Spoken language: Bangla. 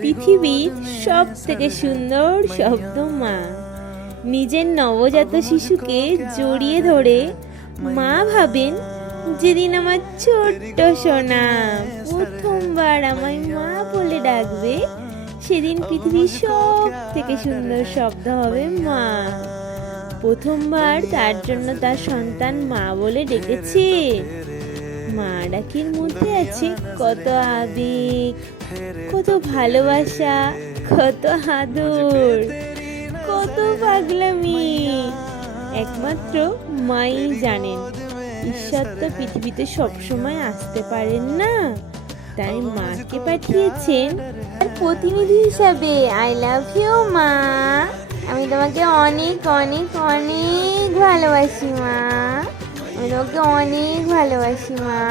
পৃথিবীর সব থেকে সুন্দর শব্দ মা। নিজের নবজাত শিশুকে জড়িয়ে ধরে মা ভাবেন, যেদিন আমার ছোট্ট সোনা প্রথমবার আমায় মা বলে ডাকবে, সেদিন পৃথিবীর সব থেকে সুন্দর শব্দ হবে মা। প্রথমবার তার জন্য তার সন্তান মা বলে ডেকেছে। মা ডাকের মধ্যে আছে কত আবেগ, কত ভালোবাসা, কত আদর, কত পাগলামি। একমাত্র মাই জানেন। ঈশ্বর তো পৃথিবীতে সবসময় আসতে পারেন না, তাই মাকে পাঠিয়েছেন প্রতিনিধি হিসাবে। আই লাভ ইউ মা, আমি তোমাকে অনেক অনেক অনেক ভালোবাসি মা, আমি তোমাকে অনেক ভালোবাসি মা।